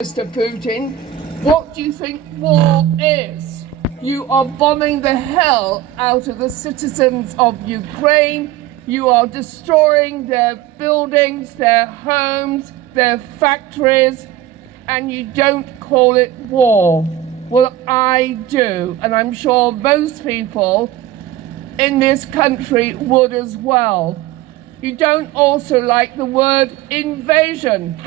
Mr. Putin, what do you think war is? You are bombing the hell out of the citizens of Ukraine. You are destroying their buildings, their homes, their factories, and you don't call it war. Well, I do, and I'm sure most people in this country would as well. You don't also like the word invasion.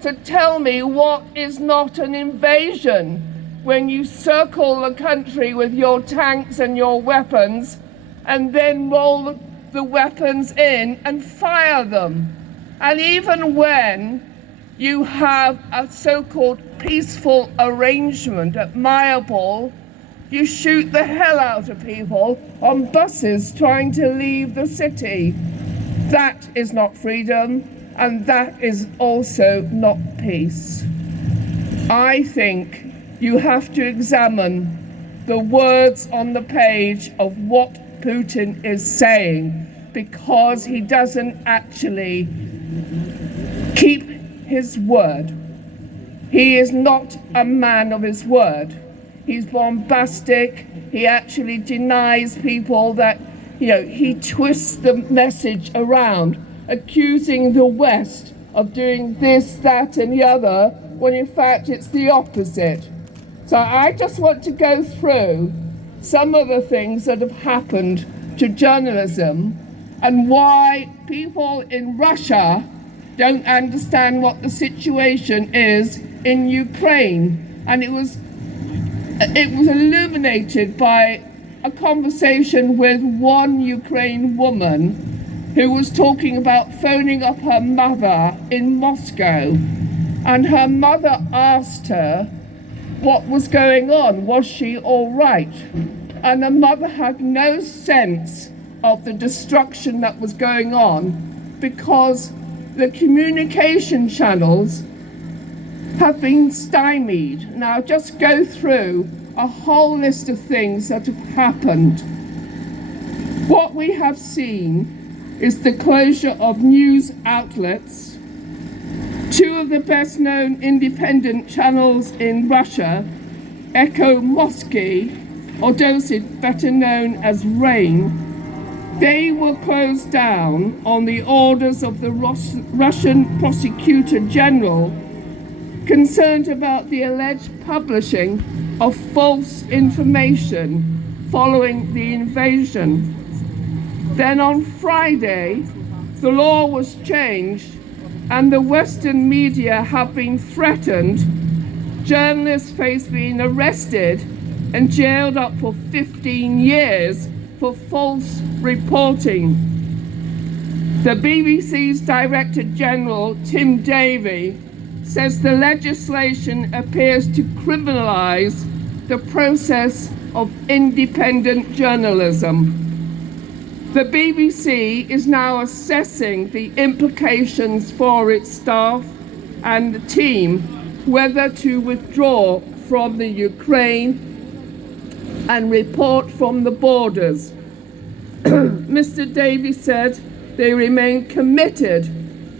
So tell me, what is not an invasion when you circle the country with your tanks and your weapons and then roll the weapons in and fire them? And even when you have a so-called peaceful arrangement at Mariupol, you shoot the hell out of people on buses trying to leave the city. That is not freedom. And that is also not peace. I think you have to examine the words on the page of what Putin is saying, because he doesn't actually keep his word. He is not a man of his word. He's bombastic. He actually denies people that, he twists the message around, accusing the West of doing this, that, and the other, when in fact it's the opposite. So I just want to go through some of the things that have happened to journalism and why people in Russia don't understand what the situation is in Ukraine. And it was illuminated by a conversation with one Ukraine woman who was talking about phoning up her mother in Moscow. And her mother asked her what was going on, was she all right? And the mother had no sense of the destruction that was going on because the communication channels have been stymied. Now just go through a whole list of things that have happened. What we have seen is the closure of news outlets. Two of the best-known independent channels in Russia, Echo Moscow, or Dosit, better known as RAIN, they were closed down on the orders of the Russian Prosecutor General, concerned about the alleged publishing of false information following the invasion. Then on Friday, the law was changed and the Western media have been threatened. Journalists face being arrested and jailed up for 15 years for false reporting. The BBC's Director General, Tim Davie, says the legislation appears to criminalise the process of independent journalism. The BBC is now assessing the implications for its staff and the team, whether to withdraw from the Ukraine and report from the borders. Mr. Davies said they remain committed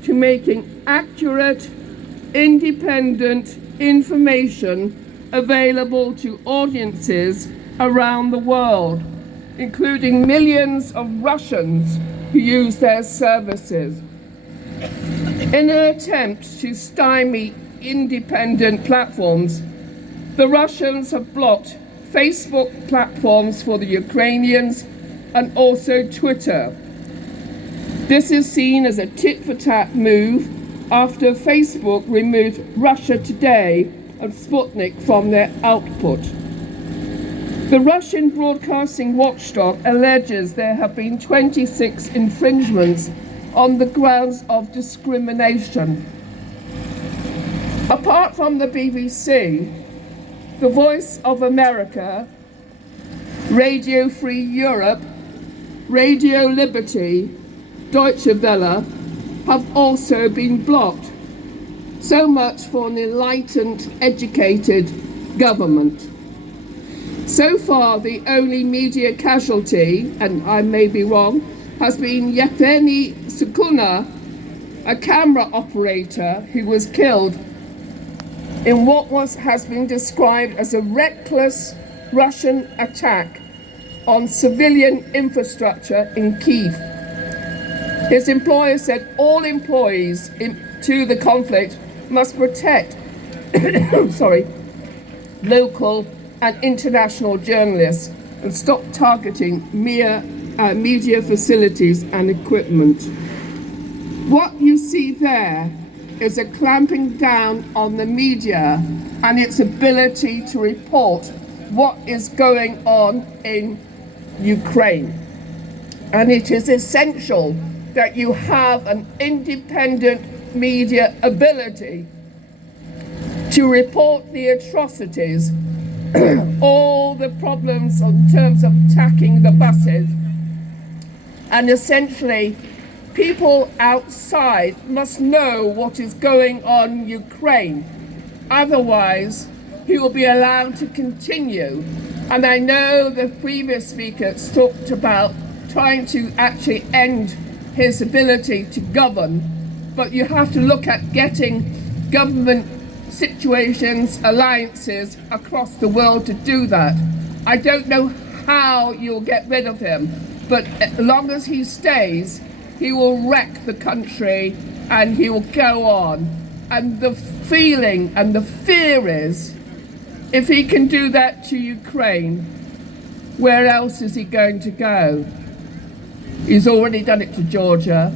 to making accurate, independent information available to audiences around the world, including millions of Russians who use their services. In an attempt to stymie independent platforms, the Russians have blocked Facebook platforms for the Ukrainians and also Twitter. This is seen as a tit-for-tat move after Facebook removed Russia Today and Sputnik from their output. The Russian broadcasting watchdog alleges there have been 26 infringements on the grounds of discrimination. Apart from the BBC, the Voice of America, Radio Free Europe, Radio Liberty, Deutsche Welle have also been blocked. So much for an enlightened, educated government. So far, the only media casualty, and I may be wrong, has been Yevgeny Sukuna, a camera operator who was killed in what has been described as a reckless Russian attack on civilian infrastructure in Kyiv. His employer said all employees to the conflict must protect local and international journalists and stop targeting media facilities and equipment. What you see there is a clamping down on the media and its ability to report what is going on in Ukraine. And it is essential that you have an independent media ability to report the atrocities, all the problems in terms of attacking the buses. And essentially, people outside must know what is going on in Ukraine. Otherwise, he will be allowed to continue. And I know the previous speakers talked about trying to actually end his ability to govern, but you have to look at getting government situations, alliances across the world to do that. I don't know how you'll get rid of him, but as long as he stays, he will wreck the country and he will go on. And the feeling and the fear is, if he can do that to Ukraine, where else is he going to go? He's already done it to Georgia,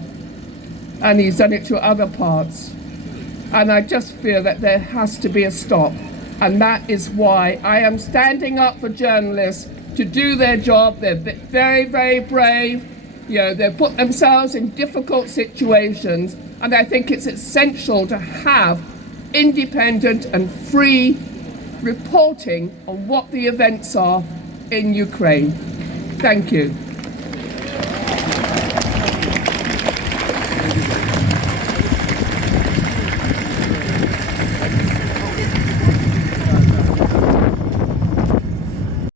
and he's done it to other parts. And I just feel that there has to be a stop. And that is why I am standing up for journalists to do their job. They're very, very brave. You know, they put themselves in difficult situations. And I think it's essential to have independent and free reporting on what the events are in Ukraine. Thank you.